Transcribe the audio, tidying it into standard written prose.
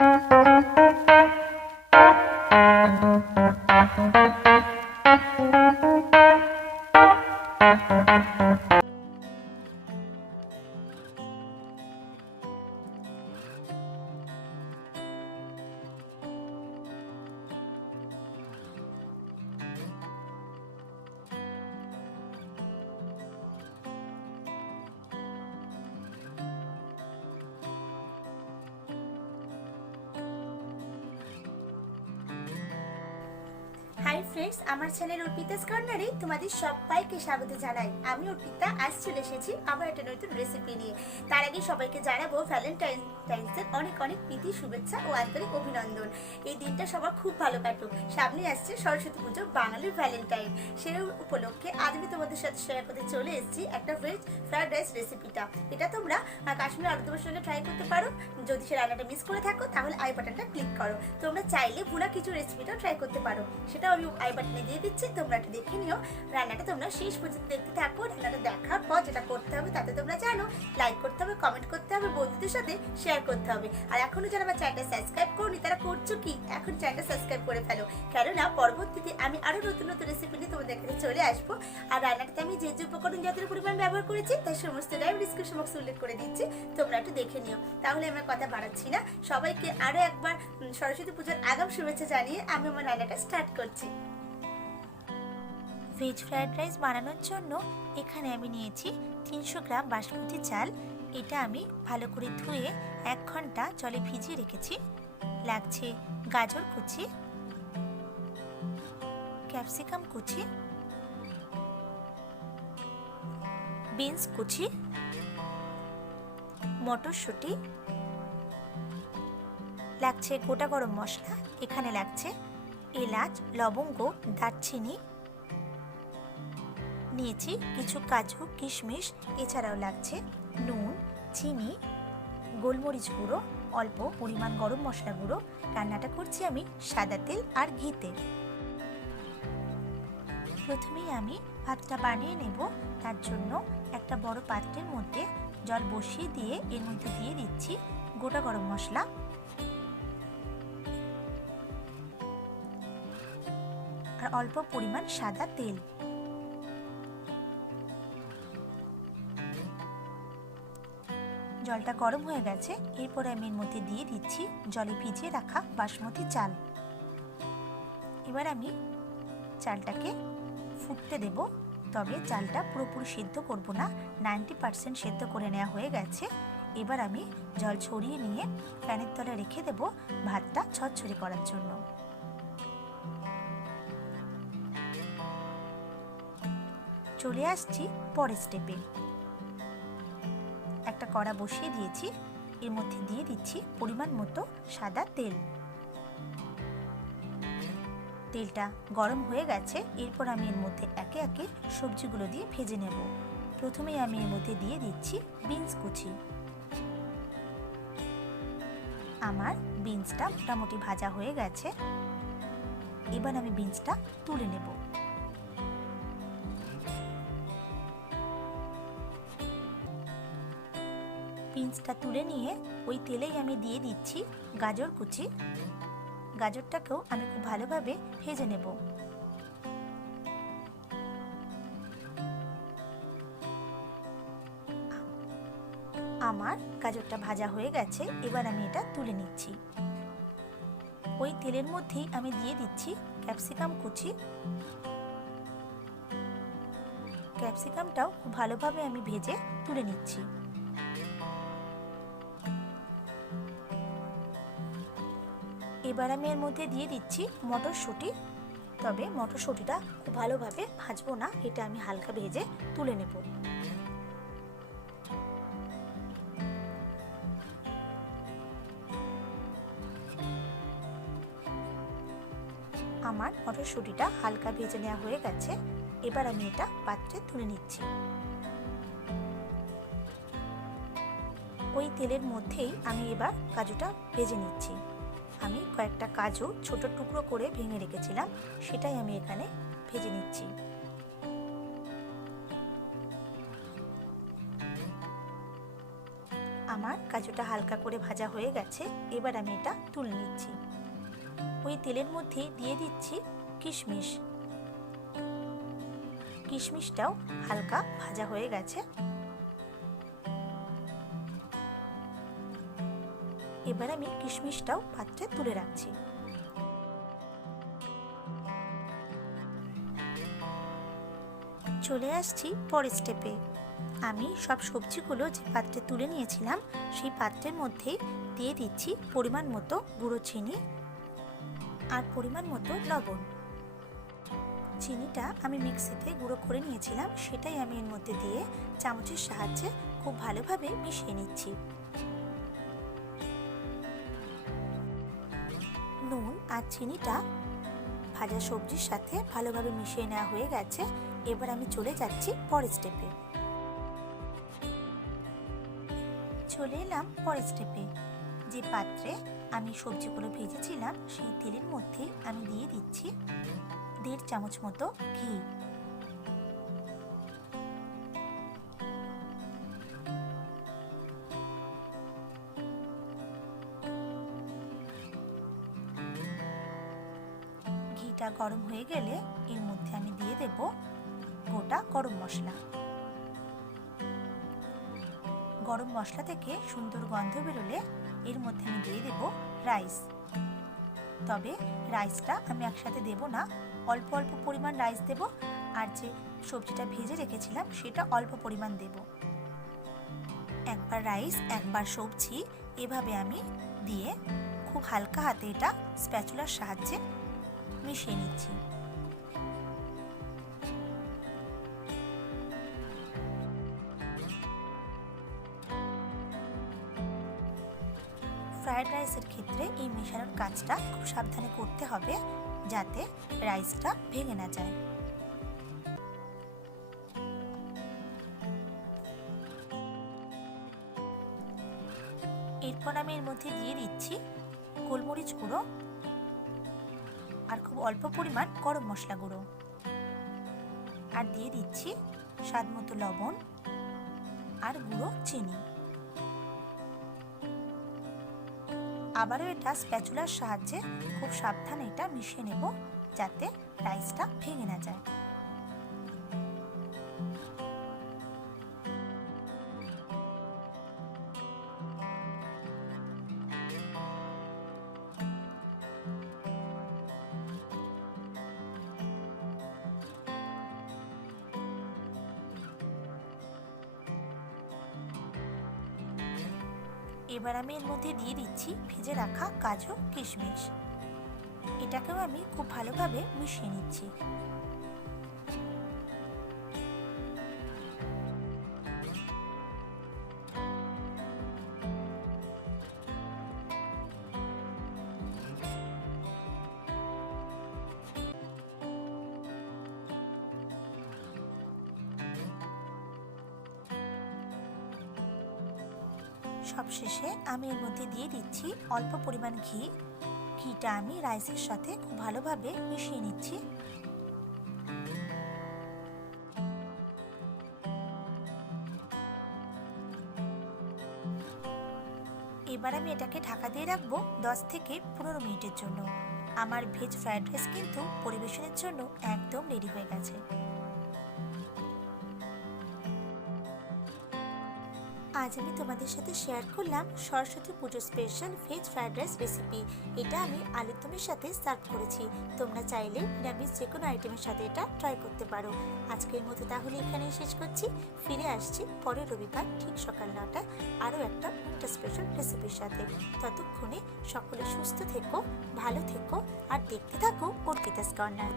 Hi friends, আমার channel Arpita's কর্নারে তোমাদের সবাইকে স্বাগত জানাই। আমি অর্পিতা আজ চলে এসেছি আবার একটা নতুন রেসিপি নিয়ে। তার আগে সবাইকে জানাবো ভ্যালেন্টাইন্সের অনেক অনেক প্রীতি, শুভেচ্ছা ও আন্তরিক অভিনন্দন। এই দিনটা সবার খুব ভালো কাটুক। সামনে আসছে সরস্বতী পুজো, বাঙালির ভ্যালেন্টাইন। সেই উপলক্ষে আজ আমি তোমাদের সাথে শেয়ার করতে চলে এসেছি একটা ভেজ ফ্রাইড রাইস রেসিপিটা। এটা তোমরা কাশ্মীরি আলু দমের সঙ্গে ট্রাই করতে পারো। যদি সে রান্নাটা মিস করে থাকো তাহলে আই বাটনটা ক্লিক করো। তোমরা চাইলে ভুনা কিছু রেসিপিটাও ট্রাই করতে পারো, সেটাও আমি আই বাটনে দিয়ে দিচ্ছি, তোমরা একটু দেখে নিও। রান্নাটা তোমরা শেষ পর্যন্ত দেখতে থাকো। রান্নাটা দেখার পর যেটা করতে হবে তাতে তোমরা জানো, লাইক করতে হবে, কমেন্ট করতে হবে, বন্ধুদের সাথে শেয়ার করতে হবে। আর এখনো যারা আমার চ্যানেলটা সাবস্ক্রাইব করনি তারা করছো কি, এখন চ্যানেলটা সাবস্ক্রাইব করে ফেলো, কেননা পরবর্তীতে আমি আরো নতুন নতুন রেসিপি নিয়ে তোমাদের কাছে চলে আসবো। আর রান্নাটাতে আমি যে যে উপকরণ যতটা পরিমাণ ব্যবহার করেছি তার সমস্তটাই আমি ডিসক্রিপশন বক্সে উল্লেখ করে দিচ্ছি, তোমরা একটু দেখে নিও। তাহলে আমার কথা বাড়াচ্ছি না, সবাইকে আরো একবার সরস্বতী পুজোর আগাম শুভেচ্ছা জানিয়ে আমি আমার রান্নাটা স্টার্ট করছি। ভেজ ফ্রাইড রাইস বানানোর জন্য এখানে আমি নিয়েছি 300 গ্রাম বাসমতি চাল। এটা আমি ভালো করে ধুয়ে 1 ঘন্টা জলে ভিজিয়ে রেখেছি। লাগছে গাজর কুচি, ক্যাপসিকাম কুচি, বিনস কুচি, মটরশুঁটি, লাগছে গোটা গরম মশলা, এখানে লাগছে এলাচ, লবঙ্গ, দারচিনি, নিয়েছি কিছু কাজু, কিশমিশ, এছাড়াও লাগছে নুন, চিনি, গোলমরিচ গুঁড়ো, অল্প পরিমাণ গরম মশলা গুঁড়ো। রান্নাটা করছি আমি সাদা তেল আর ঘিতে। প্রথমেই আমি ভাতটা বানিয়ে নেব। তার জন্য একটা বড় পাত্রের মধ্যে জল বসিয়ে দিয়ে এর মধ্যে দিয়ে দিচ্ছি গোটা গরম মশলা, আর অল্প পরিমাণ সাদা তেল। জলটা গরম হয়ে গেছে, এরপরে আমি এর মধ্যে দিয়ে দিচ্ছি জলে ভিজিয়ে রাখা বাসমতি চাল। এবার আমি চালটাকে ফুটতে দেব, তবে চালটা পুরোপুরি সিদ্ধ করব না, 90% সিদ্ধ করে নেওয়া হয়ে গেছে। এবার আমি জল ছড়িয়ে নিয়ে ফ্যানের তলে রেখে দেব ভাতটা ঝরঝরে করার জন্য। চলে আসছি পরের স্টেপে। একটা কড়া বসিয়ে দিয়েছি, এর মধ্যে দিয়ে দিচ্ছি পরিমাণ মতো সাদা তেল। তেলটা গরম হয়ে গেছে, এরপর আমি এর মধ্যে একে একে সবজিগুলো দিয়ে ভেজে নেব। প্রথমেই আমি এর মধ্যে দিয়ে দিচ্ছি বিনস কুচি। আমার বিনসটা মোটামুটি ভাজা হয়ে গেছে, এবার আমি বিনসটা তুলে নেব। বিনসটা তুলে নিয়ে ওই তেলেই আমি দিয়ে দিচ্ছি গাজর কুচি। গাজরটাকেও আমি খুব ভালোভাবে ভেজে নেব। আমার গাজরটা ভাজা হয়ে গেছে, এবার আমি এটা তুলে নিচ্ছি। ওই তেলের মধ্যেই আমি দিয়ে দিচ্ছি ক্যাপসিকাম কুচি। ক্যাপসিকামটাও খুব ভালোভাবে আমি ভেজে তুলে নিচ্ছি। এবার আমি এর মধ্যে দিয়ে দিচ্ছি মটরশুঁটি, তবে মটরশুঁটিটা খুব ভালোভাবে ভাজবো না, এটা আমি হালকা ভেজে তুলে নেব। আমার মটরশুঁটিটা হালকা ভেজে নেওয়া হয়ে গেছে, এবার আমি এটা পাত্রে তুলে নিচ্ছি। ওই তেলের মধ্যেই আমি এবার কাজুটা ভেজে নিচ্ছি। আমি কয়েকটা কাজু ছোট টুকরো করে ভেঙে রেখেছিলাম, সেটাই আমি এখানে ভেজে নিচ্ছি। আমার কাজুটা হালকা করে ভাজা হয়ে গেছে। এবার আমি এটা তুলে নিচ্ছি। ওই তেলের মধ্যে দিয়ে দিচ্ছি কিশমিশ। কিশমিশটাও হালকা ভাজা হয়ে গেছে। এবার আমি কিশমিশটাও পাত্রে তুলে রাখছি। চলে আসছি পরের স্টেপে। আমি সব সবজিগুলো যে পাত্রে তুলে নিয়েছিলাম সেই পাত্রের মধ্যেই দিয়ে দিচ্ছি পরিমাণ মতো গুঁড়ো চিনি আর পরিমাণ মতো লবণ। চিনিটা আমি মিক্সিতে গুঁড়ো করে নিয়েছিলাম, সেটাই আমি এর মধ্যে দিয়ে চামচের সাহায্যে খুব ভালোভাবে মিশিয়ে নিচ্ছি। নুন আর চিনিটা ভাজা সবজির সাথে ভালোভাবে মিশিয়ে নেওয়া হয়ে গেছে। এবার আমি চলে যাচ্ছি পরের স্টেপে। চলে এলাম পরের স্টেপে। যে পাত্রে আমি সবজিগুলো ভেজেছিলাম সেই তেলের মধ্যে আমি দিয়ে দিচ্ছি 1.5 চামচ মতো ঘি। ঘিটা গরম হয়ে গেলে এর মধ্যে আমি দিয়ে দেব গোটা গরম মশলা। গরম মশলা থেকে সুন্দর গন্ধ বেরোলে এর মধ্যে আমি দিয়ে দেব রাইস। তবে রাইসটা আমি একসাথে দেব না, অল্প অল্প পরিমাণ রাইস দেব, আর যে সবজিটা ভেজে রেখেছিলাম সেটা অল্প পরিমাণ দেব। একবার রাইস একবার সবজি এভাবে আমি দিয়ে খুব হালকা হাতে এটা স্প্যাচুলার সাহায্যে মিশিয়ে নিচ্ছি। ফ্রাইড রাইসের ক্ষেত্রে এই মেশানোর কাজটা খুব সাবধানে করতে হবে যাতে রাইসটা ভেঙে না যায়। এরপর আমি এর মধ্যে দিয়ে দিচ্ছি গোলমরিচ গুঁড়ো আর খুব অল্প পরিমাণ গরম মশলা গুঁড়ো, আর দিয়ে দিচ্ছি স্বাদ মতো লবণ আর গুঁড়ো চিনি। আবারও এটা স্প্যাচুলার সাহায্যে খুব সাবধানে এটা মিশিয়ে নেব যাতে রাইসটা ভেঙে না যায়। এবার আমি এর মধ্যে দিয়ে দিচ্ছি ভেজে রাখা কাজু কিশমিশ। এটাকেও আমি খুব ভালোভাবে মিশিয়ে নিচ্ছি। সবশেষে আমি এর মধ্যে দিয়ে দিচ্ছি অল্প পরিমাণ ঘি। ঘিটা আমি রাইসের সাথে খুব ভালোভাবে মিশিয়ে নিচ্ছি। এবার আমি এটাকে ঢাকা দিয়ে রাখবো 10 থেকে 15 মিনিটের জন্য। আমার ভেজ ফ্রাইড রাইস কিন্তু পরিবেশনের জন্য একদম রেডি হয়ে গেছে। আজ আমি তোমাদের সাথে শেয়ার করলাম সরস্বতী পুজো special veg fried rice recipe. এটা আমি আলুর দমের সাথে সার্ভ করেছি। তোমরা চাইলে নিরামিষ যে কোনো আইটেমের সাথে এটা ট্রাই করতে পারো। আজকের মতো তাহলে এখানেই শেষ করছি। ফিরে আসছি পরের রবিবার ঠিক সকাল 9টায় আরও একটা স্পেশাল রেসিপির সাথে। ততক্ষণে সকলে সুস্থ থেকো, ভালো থেকো আর দেখতে থাকো অর্পিতাস কর্নার।